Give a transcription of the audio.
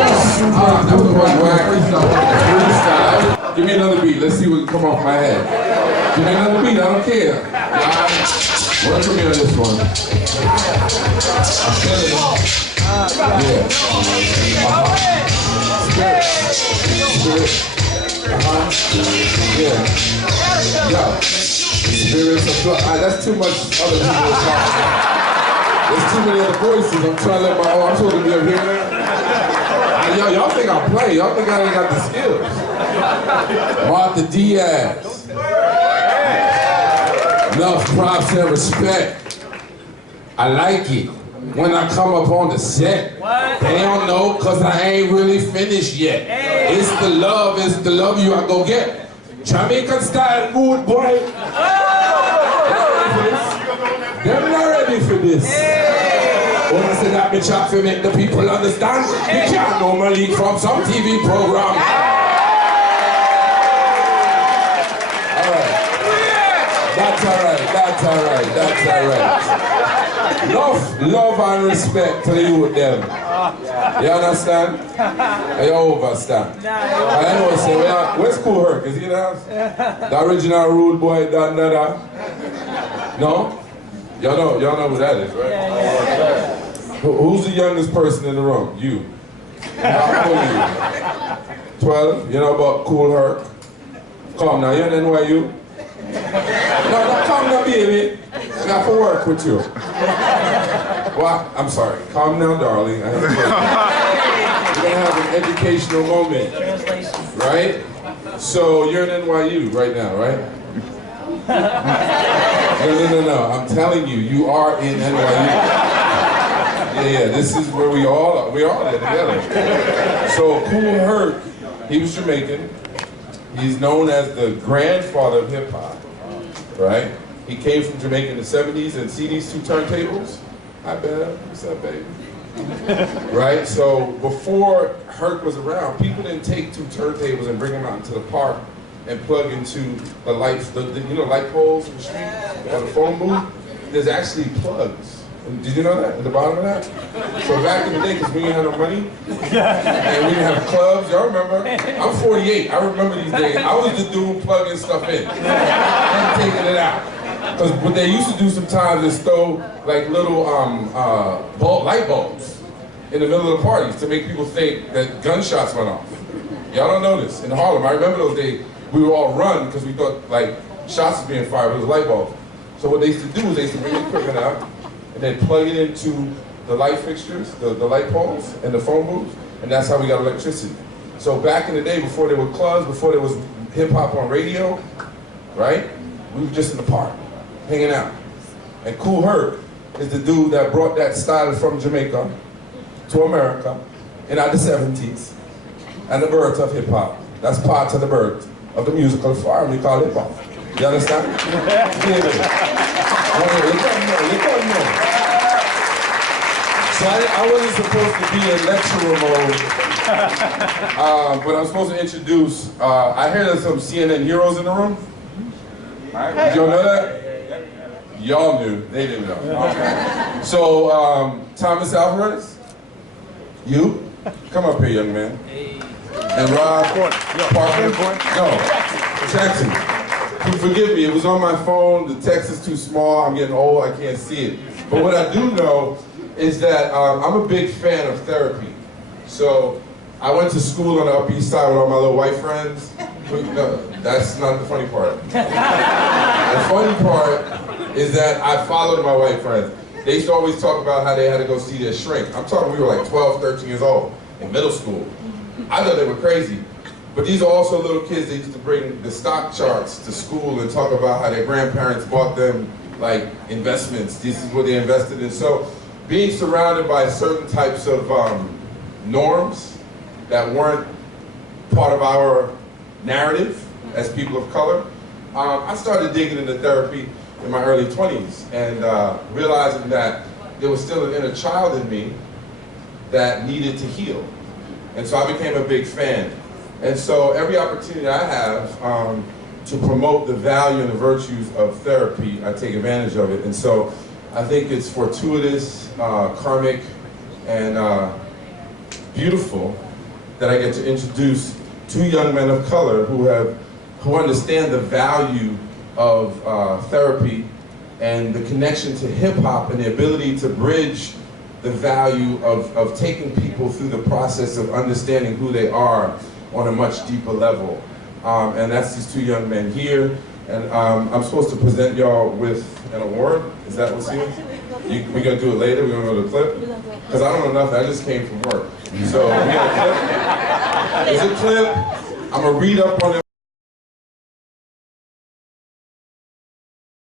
That was one whack. Freestyle. Give me another beat. Let's see what can come off my head. Give me another beat. I don't care. Work with me on this one. I'm feeling it. Yeah. Spirit. Yeah. Yo. Spirits of flood. That's too much other people talking. There's too many other voices. I'm trying to let my own. I'm supposed to be up here now. Y'all think I play. Y'all think I ain't got the skills. Martha Diaz. Enough props and respect. I like it when I come up on the set. They don't know because I ain't really finished yet. It's the love you I go get. Jamaican style mood, boy. They're not ready for this. When I say that, me chat to make the people understand. You can't know Malik from some TV program. Alright. That's alright. Love and respect to the youth them. You understand? You overstand? I know, say, where's Cool Herc? Is he in the house? The original rude boy, Dada. No? Y'all know who that is, right? Yeah. Who's the youngest person in the room? You. How old are you? 12? You know about Cool Herc? Come now, you're in NYU? No, come now, baby. I got to work with you. Well, I'm sorry. Calm down, darling. We're going to have an educational moment. Right? So you're in NYU right now, right? No. I'm telling you, you are in NYU. Yeah, this is where we all there together. So Cool Herc, he was Jamaican. He's known as the grandfather of hip hop, right? He came from Jamaica in the 70s, and see these two turntables? Hi, Bev. What's up, baby? Right? So before Herc was around, people didn't take two turntables and bring them out into the park and plug into the lights, light poles in the street, or the phone booth. There's actually plugs. Did you know that, at the bottom of that? So back in the day, because we didn't have no money, and we didn't have clubs, y'all remember? I'm 48, I remember these days. I was the dude plugging stuff in, and taking it out. Because what they used to do sometimes is throw like little light bulbs in the middle of the parties to make people think that gunshots went off. Y'all don't know this. In Harlem, I remember those days, we would all run because we thought like shots was being fired with light bulbs. So what they used to do is they used to bring the equipment out and then plug it into the light fixtures, the light poles, and the phone booths, and that's how we got electricity. So back in the day, before there were clubs, before there was hip hop on radio, right? We were just in the park, hanging out. And Cool Herc is the dude that brought that style from Jamaica to America in the 70s, and the birth of hip hop. That's part of the birth of the musical form we call hip hop. You understand? Yeah. So I wasn't supposed to be in lecturer mode, but I'm supposed to introduce, I hear there's some CNN heroes in the room. Did y'all know that? Y'all knew, they didn't know. Okay. So, Thomas Alvarez, you, come up here, young man. And Rob Parker, no, Jackson. Forgive me, it was on my phone, the text is too small, I'm getting old, I can't see it. But what I do know is that I'm a big fan of therapy. So I went to school on the Upper East Side with all my little white friends. No, that's not the funny part. The funny part is that I followed my white friends. They used to always talk about how they had to go see their shrink. I'm talking, we were like 12, 13 years old in middle school. I thought they were crazy. But these are also little kids that used to bring the stock charts to school and talk about how their grandparents bought them like investments. This is what they invested in. So being surrounded by certain types of norms that weren't part of our narrative as people of color, I started digging into therapy in my early 20s and realizing that there was still an inner child in me that needed to heal. And so I became a big fan. And so every opportunity I have to promote the value and the virtues of therapy, I take advantage of it. And so I think it's fortuitous, karmic, and beautiful that I get to introduce two young men of color who understand the value of therapy and the connection to hip-hop and the ability to bridge the value of taking people through the process of understanding who they are on a much deeper level. And that's these two young men here. And I'm supposed to present y'all with an award. Is that what's here? We're going to do it later? We're going to go to the clip? Because I don't know nothing. I just came from work. So we got a clip. There's a clip. I'm going to read up on it.